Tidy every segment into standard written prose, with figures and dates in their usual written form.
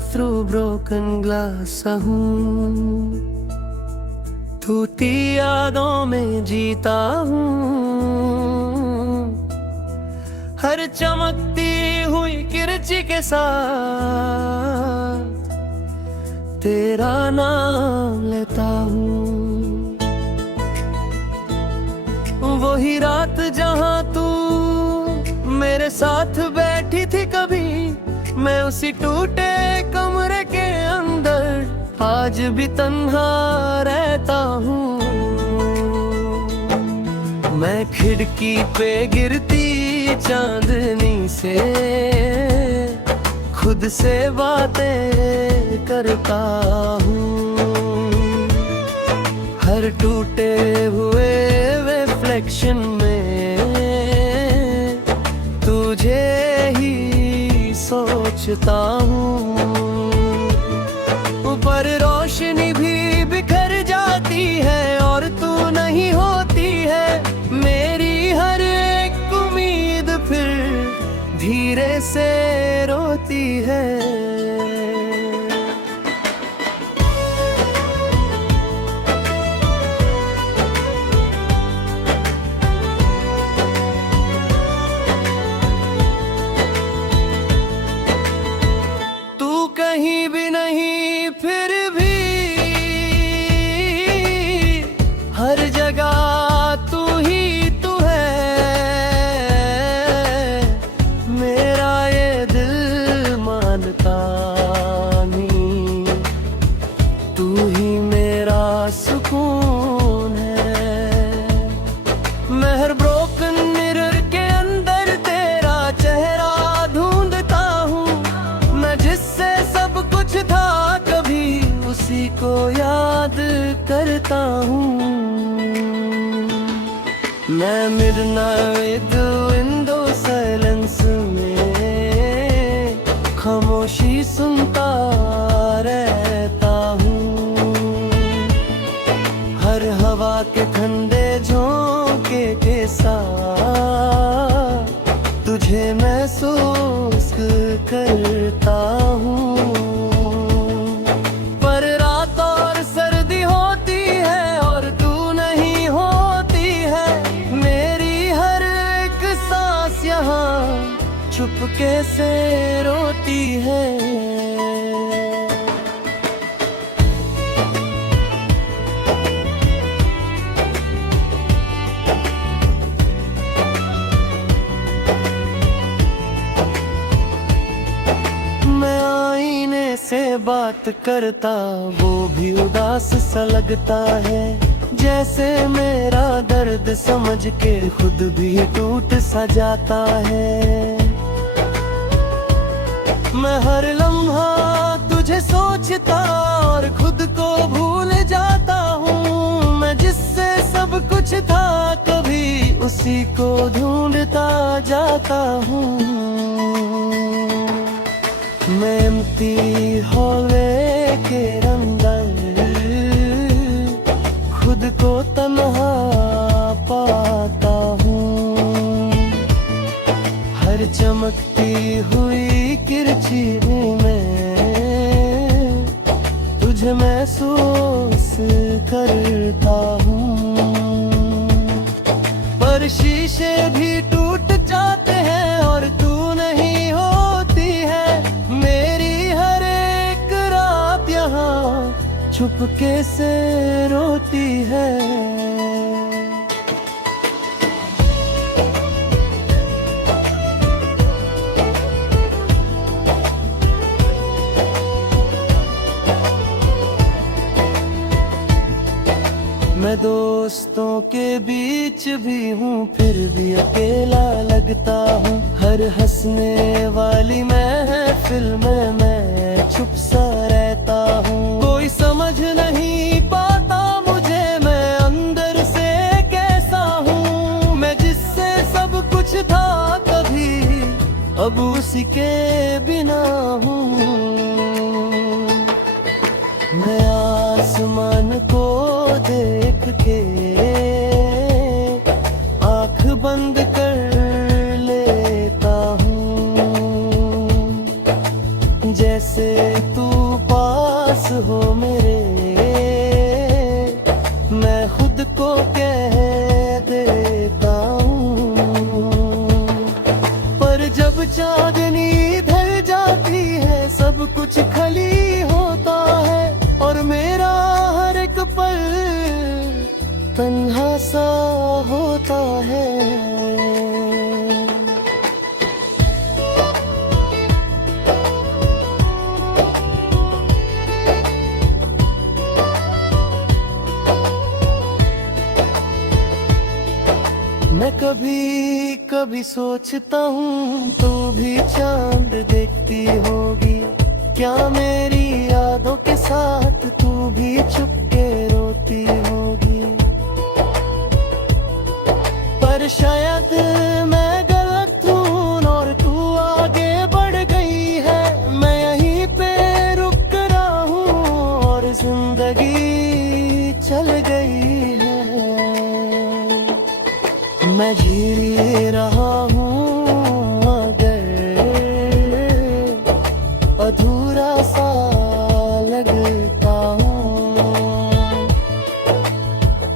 through broken glass हूँ, टूटी यादों में जीता हूँ। हर चमकती हुई किरची के साथ तेरा नाम लेता हूँ। वही रात जहाँ तू मेरे साथ बैठी थी कभी, मैं उसी टूटे कमरे के अंदर आज भी तन्हा रहता हूँ। मैं खिड़की पे गिरती चांदनी से खुद से बातें करता हूँ। हर टूटे हुए रिफ्लेक्शन में तुझे ही सोचता हूँ। ऊपर रोशनी भी बिखर जाती है और तू नहीं होती है। मेरी हर एक उम्मीद फिर धीरे से रोती है। कहीं भी नहीं फिर भी हर जगह तू ही तू है। मेरा ये दिल मानता नहीं, तू ही मेरा सुकून है। मैं हर ब्रोकन मिरर के अंदर तेरा चेहरा ढूंढता हूँ। मैं जिससे सब कुछ था कभी उसी को याद करता हूँ। मैं मिडनाइट विंडो साइलेंस में खामोशी सुनता रहता हूँ। हर हवा के ठंडे झोंके के साथ तुझे महसूस करता हूँ। पर रात और सर्दी होती है और तू नहीं होती है। मेरी हर एक सांस यहाँ चुपके से रोती है। से बात करता वो भी उदास सा लगता है। जैसे मेरा दर्द समझ के खुद भी टूट सा जाता है। मैं हर लम्हा तुझे सोचता और खुद को भूल जाता हूँ। मैं जिससे सब कुछ था कभी उसी को ढूंढता जाता हूँ। मैं एम्प्टी हॉलवे के अंदर खुद को तन्हा पाता हूँ। हर चमकती हुई किरची में तुझे महसूस करता हूँ। पर शीशे भी टूट जाते हैं और तू नहीं होती है। मेरी हर एक रात यहाँ चुपके से रोती है। मैं दोस्तों के बीच भी हूँ फिर भी अकेला लगता हूँ। हर हंसने वाली महफिल में मैं चुप सा रहता हूँ। कोई समझ नहीं पाता मुझे मैं अंदर से कैसा हूँ। मैं जिससे सब कुछ था कभी अब उसी के बिना हूँ। मैं आसमान को देख के आँख बंद कर लेता हूँ। जैसे हो मेरे, मैं खुद को कह देता हूँ। पर जब चांदनी ढल जाती है सब कुछ खाली होता है, और मेरा हर एक पल तन्हा सा होता है। मैं कभी कभी सोचता हूँ तू भी चांद देखती होगी, क्या मेरी यादों के साथ तू भी चुपके रोती होगी। पर शायद मैं गलत हूँ और तू आगे बढ़ गई है, मैं यहीं पे रुक रहा हूँ और जिंदगी चल गई है। मैं जी रहा हूँ मगर अधूरा सा लगता हूँ,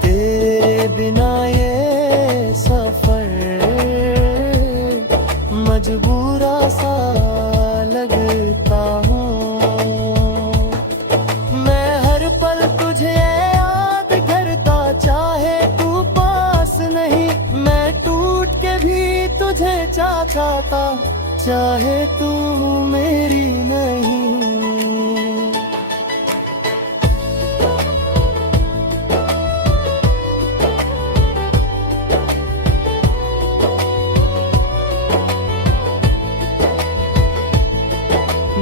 तेरे बिना ये सफर मजबूरा सा लगता हूँ। मैं हर पल तुझे याद करता, चाहे तू पास नहीं, मैं टूट के भी तुझे चाहता, चाहे तू मेरी नहीं।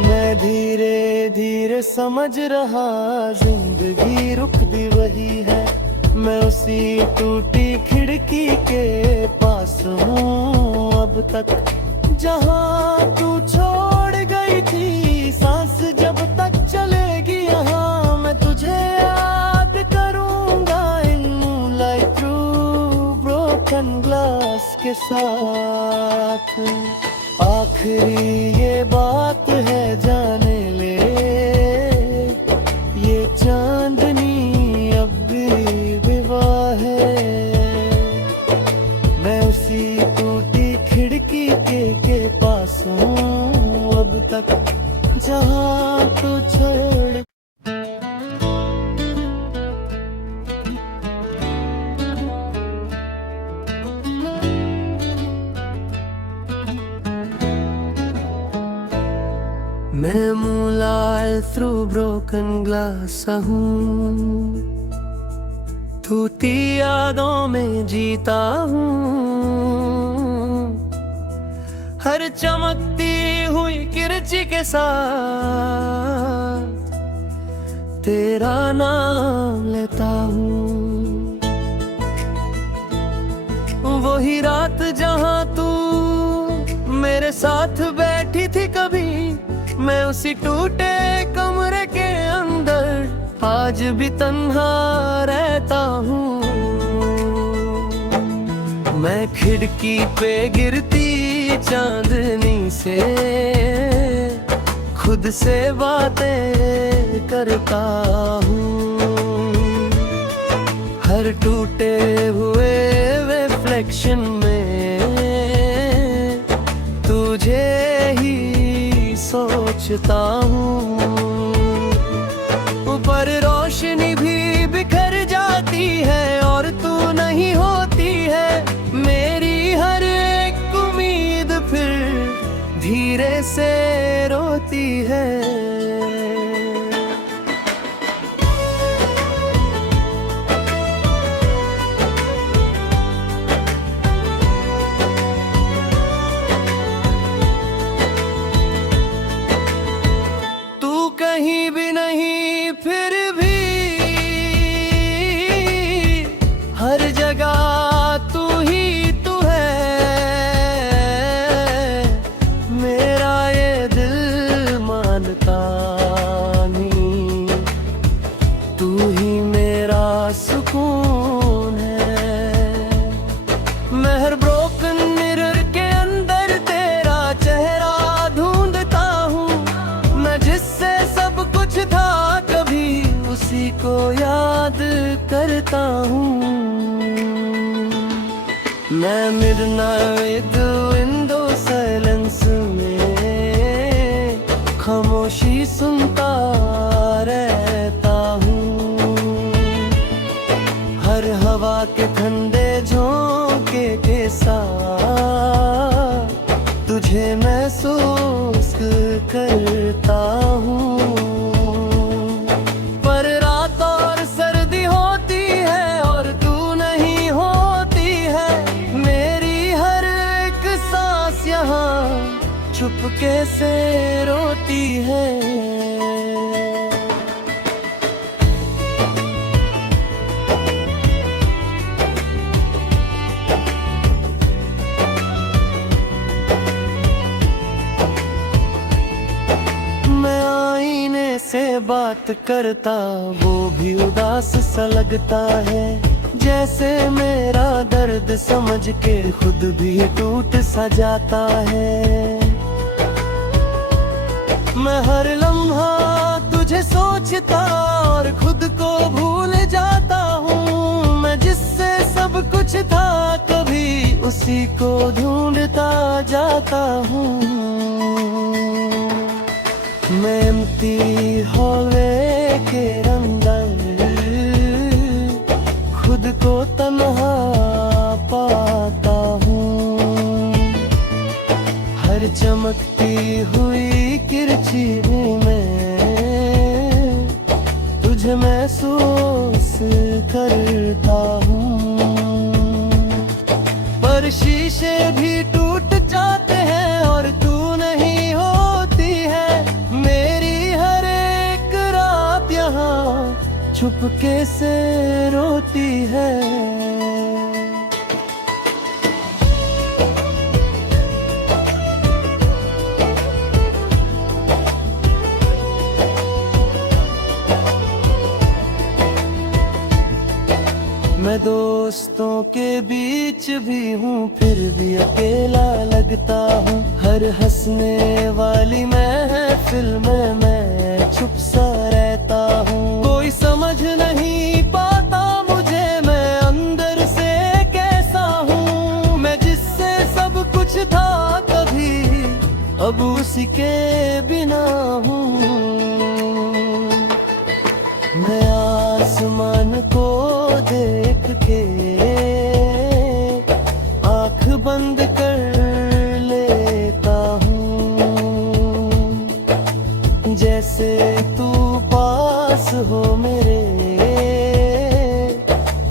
मैं धीरे धीरे समझ रहा जिंदगी रुकती वही है, मैं उसी टूटी खिड़की के पास हूँ अब तक, जहाँ तू छोड़ गई थी सांस जब तक चलेगी यहाँ, मैं तुझे याद करूँगा इन मूनलाइट थ्रू ब्रोकन ग्लास के साथ। आखिरी ये बात है जाने ले, ये चांदनी अब भी विवाह है, मैं उसी टूटी खिड़की के पास हूँ अब तक, जहाँ तू छोड़। मैं मूनलाइट थ्रू ब्रोकन ग्लास हूँ, टूटी यादों में जीता हूँ, हर चमकती हुई किरची के साथ तेरा नाम लेता हूँ। वही रात जहाँ तू मेरे साथ बैठी थी कभी, मैं उसी टूटे कमरे के अंदर आज भी तन्हा रहता हूँ। मैं खिड़की पे गिरती चांदनी से खुद से बातें करता हूँ, हर टूटे हुए रिफ्लेक्शन में तुझे ही सोचता हूँ। ऊपर रोशनी भी बिखर जाती है और तू नहीं होती है, मेरी हर एक उम्मीद फिर धीरे से रोती है। कहीं भी नहीं फिर भी हर जगह तू ही तू है, मेरा ये दिल मानता नहीं, तू ही मेरा सुकून है। मैं हर ब्रोकन मिरर के अंदर तेरा चेहरा ढूंढता हूँ, मैं जिससे सब कुछ था कभी उसी को याद करता हूँ। मैं मिडनाइट विंडो साइलेंस में खामोशी सुनता रहता हूँ। हर हवा के ठंडे झोंके के साथ तुझे महसूस करता हूँ। पर रात और सर्दी होती है और तू नहीं होती है। मेरी हर एक सांस यहाँ चुपके से रोती है। मैं आईने से बात करता, वो भी उदास सा लगता है। जैसे मेरा दर्द समझ के खुद भी टूट सा जाता है। मैं हर लम्हा तुझे सोचता और खुद को भूल जाता हूँ। मैं जिससे सब कुछ था कभी उसी को ढूंढता जाता हूँ। मैं एम्प्टी हॉलवे के अंदर खुद को तन्हा पाता हूँ। हर चमकती हुई किरची में तुझे महसूस करता हूँ। पर शीशे भी टूट जाते हैं और तू नहीं होती है। मेरी हर एक रात यहाँ चुपके से रोती है। मैं दोस्तों के बीच भी हूँ फिर भी अकेला लगता हूँ। हर हंसने वाली महफिल में मैं चुप सा रहता हूँ। कोई समझ नहीं पाता मुझे मैं अंदर से कैसा हूँ। मैं जिससे सब कुछ था कभी अब उसी के बिना हूँ। मैं आसमान को देख के आँख बंद कर लेता हूँ। जैसे तू पास हो मेरे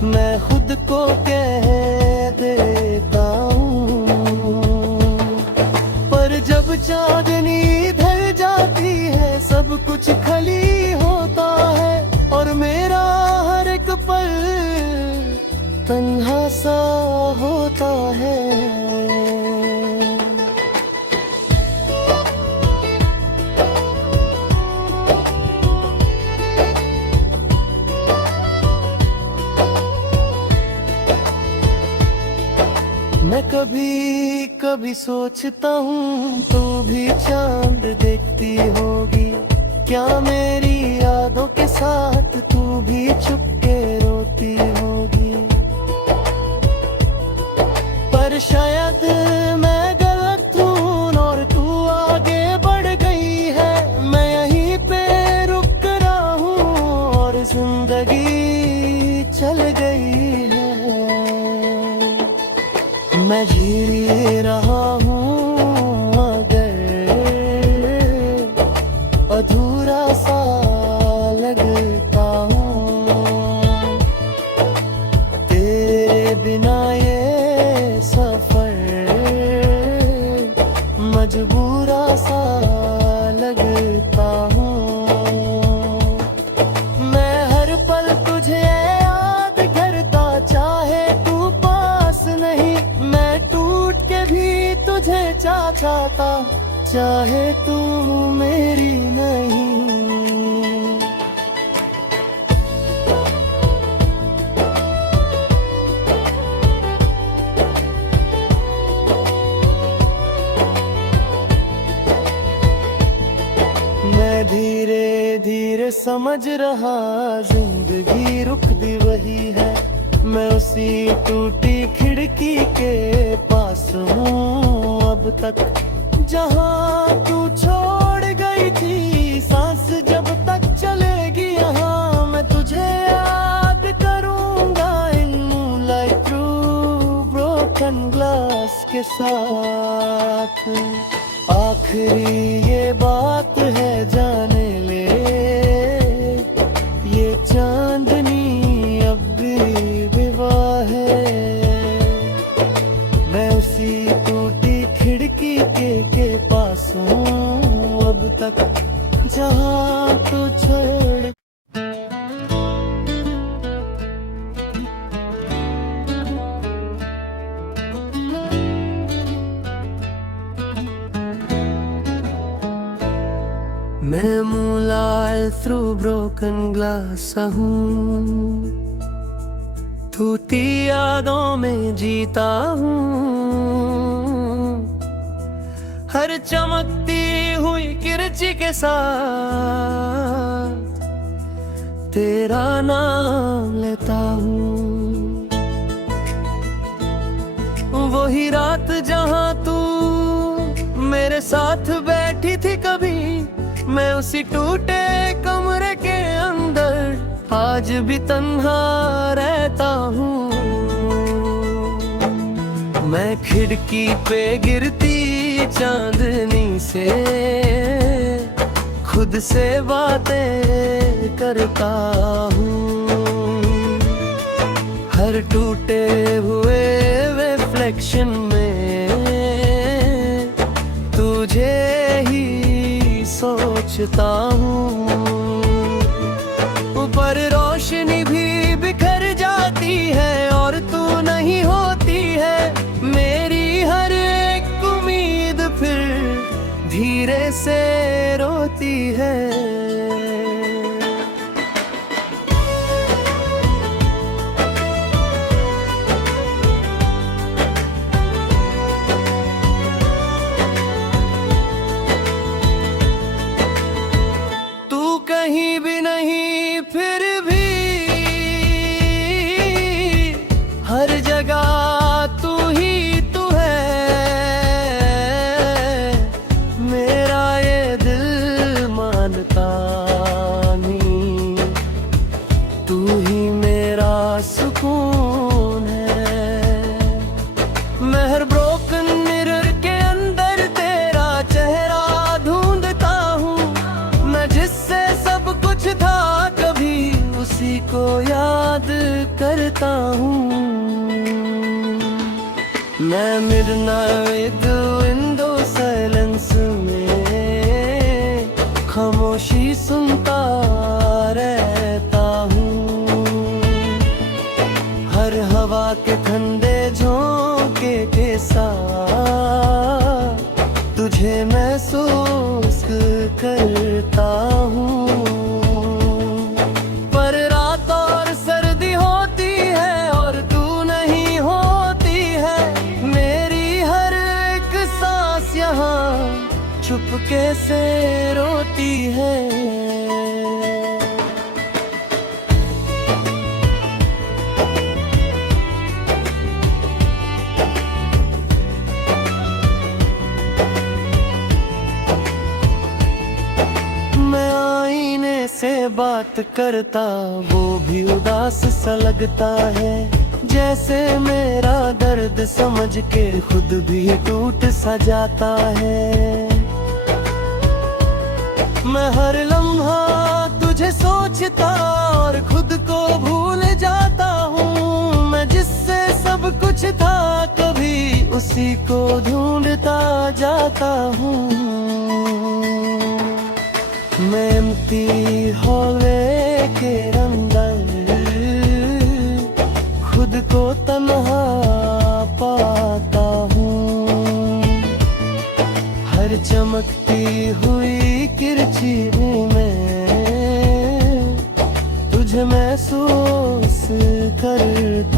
मैं खुद को कह देता हूँ। पर जब चांदनी ढल जाती है सब कुछ खाली होता है और मेरा हर एक पल तन्हा सा होता है। मैं कभी कभी सोचता हूँ तू भी चांद देखती होगी। क्या मेरी यादों के साथ तू भी चुपके रोती होगी। पर शायद मैं गलत हूँ और तू आगे बढ़ गई है। मैं यहीं पे रुक रहा हूँ और जिंदगी चल गई है। मैं जी रहा हूँ अधूरा सा लगता हूँ। तेरे बिना ये सफर मजबूरा सा लगता हूँ। मैं हर पल तुझे याद करता चाहे तू पास नहीं। मैं टूट के भी तुझे चाहता चाहे तू मेरी नहीं। मैं धीरे धीरे ये समझ रहा जिंदगी रुकती वही है। मैं उसी टूटी खिड़की के पास हूँ अब तक, जहाँ तू छोड़ गई थी सांस जब तक चलेगी यहाँ। मैं तुझे याद करूँगा इन मूनलाइट थ्रू ब्रोकन ग्लास के साथ। आखिरी ये बात है जाने ले, ये चांदनी अब भी विवाह है। मैं उसी टूटी खिड़की के पास हूँ अब तक, जहाँ तो छोड़। मैं मूनलाइट थ्रू ब्रोकन ग्लास हूँ, टूटी यादों में जीता हूँ। हर चमकती हुई किरची के साथ तेरा नाम लेता हूँ। वही रात जहाँ तू मेरे साथ बैठी थी कभी, मैं उसी टूटे कमरे के अंदर आज भी तन्हा रहता हूँ। मैं खिड़की पे गिरती चांदनी से खुद से बातें करता हूँ। हर टूटे हुए रिफ्लेक्शन में तुझे ही सोचता हूँ। ऊपर रोशनी भी बिखर जाती है और तू नहीं होती है। मेरी हर एक उम्मीद फिर धीरे से रोती है। कहीं भी नहीं फिर भी हर जगह तू ही तू है। मेरा ये दिल मानता नहीं, तू ही मेरा सुकून है। मैं हर ब्रोकन मिरर के अंदर तेरा चेहरा ढूंढता हूँ। मैं जिससे सब कुछ था कभी उसी को याद करता हूँ। मैं मिडनाइट विंडो साइलेंस में खामोशी सुनता रहता हूँ। हर हवा के ठंडे झोंके के साथ तुझे महसूस करता हूँ। पर रात और सर्दी होती है और तू नहीं होती है। मेरी हर एक सांस यहाँ चुपके से रोती है। से बात करता वो भी उदास सा लगता है। जैसे मेरा दर्द समझ के खुद भी टूट सा जाता है। मैं हर लम्हा तुझे सोचता और खुद को भूल जाता हूँ। मैं जिससे सब कुछ था कभी उसी को ढूंढता जाता हूँ। मैं एम्प्टी हॉलवे के अंदर खुद को तन्हा पाता हूँ। हर चमकती हुई किरची में तुझे महसूस करता